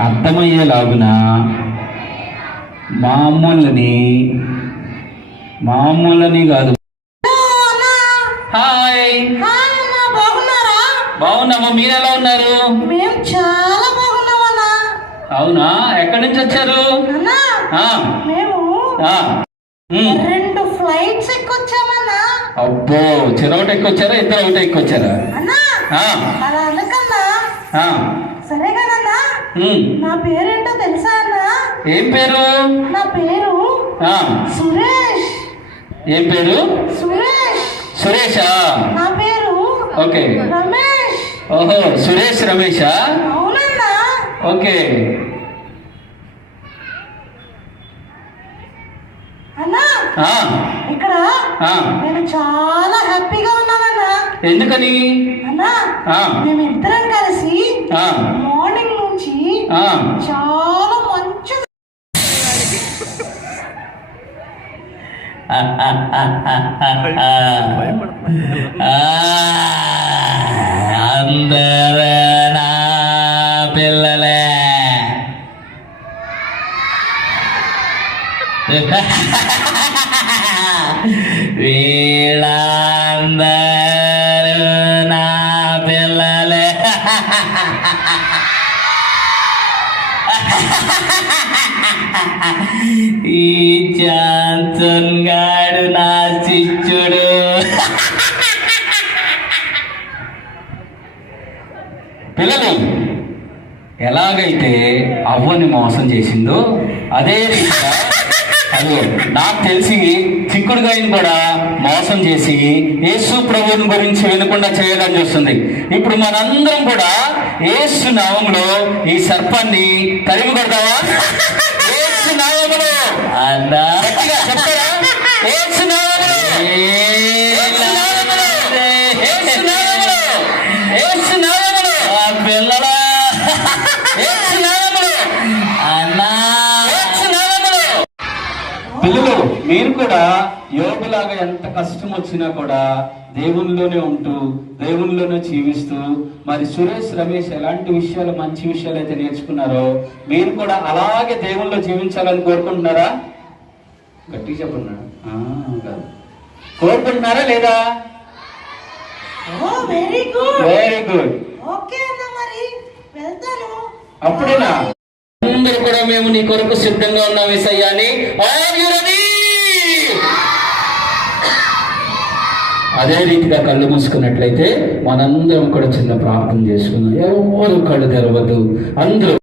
అర్థమయ్యేలాగున? మామూలని మామూలని కాదు. హాయ్. బాగున్నామా మీరు ఎలా ఉన్నారు? మేము చాలా బాగున్నామన్నా అవునా? ఎక్కడి నుంచి వచ్చారు. రెండు ఫ్లైట్స్ ఎక్కొచ్చామన్నా అబ్బో చెరొకటి ఎక్కొచ్చారా ఇద్దరు ఒకటి ఎక్కొచ్చారా అలా నా పేరేంటో తెలుసా అన్నా? ఏం పేరు? నా పేరు సురేష్. ఏం పేరు? సురేష్. సురేషా? నా పేరు ఓకే. రమేష్. ఓహో సురేష్ రమేషా? అవునన్నా. ఓకే. అన్నా ఆ, ఇక్కడ. నేను చాలా హ్యాపీగా ఉన్నానన్నా. ఎందుకని? అన్నా. మేమిద్దరం కలిసి చాలా మంచి ఆ, అందరూ నా పిల్లలే వీళ్ళందరూ ఈ జాన్సన్ గాడు నా శిష్యుడు. పిల్లలు ఎలాగైతే అవ్వని మోసం చేసిందో అదే రీతిగా అదో నాకు తెలిసి చిక్కుడుగాయని కూడా మోసం చేసి యేసు ప్రభువుని గురించి వినకుండా చేయాలని చూస్తుంది. ఇప్పుడు మనందరం కూడా యేసు నామంలో ఈ సర్పాన్ని తరిమి కొడతావా? యేసు అన్నా. చెప్తారా? పిల్లలా పిల్లలు మీరు కూడా యోగులాగా ఎంత కష్టం వచ్చినా కూడా దేవునిలోనే ఉంటూ దేవునిలోనే జీవిస్తూ మరి సురేష్ రమేష్ ఎలాంటి విషయాలు మంచి విషయాలు అయితే నేర్చుకున్నారో మీరు కూడా అలాగే దేవునిలో జీవించాలని కోరుకుంటున్నారా? గట్టిగా చెప్పండి ఆ, కాదు. కోరుకుంటున్నారా లేదా? ఓ very good very good okay అన్న మరి. వెళ్తాను. అప్పుడేనా? అందరూ కూడా మేము నీ కొరకు సిద్ధంగా ఉన్నాం ఏసయ్యాని అదే రీతిగా కళ్ళు మూసుకున్నట్లయితే మనందరం కూడా చిన్న ప్రార్థన చేసుకుందాం. ఎవరు కళ్ళు తెరవద్దు. అందరూ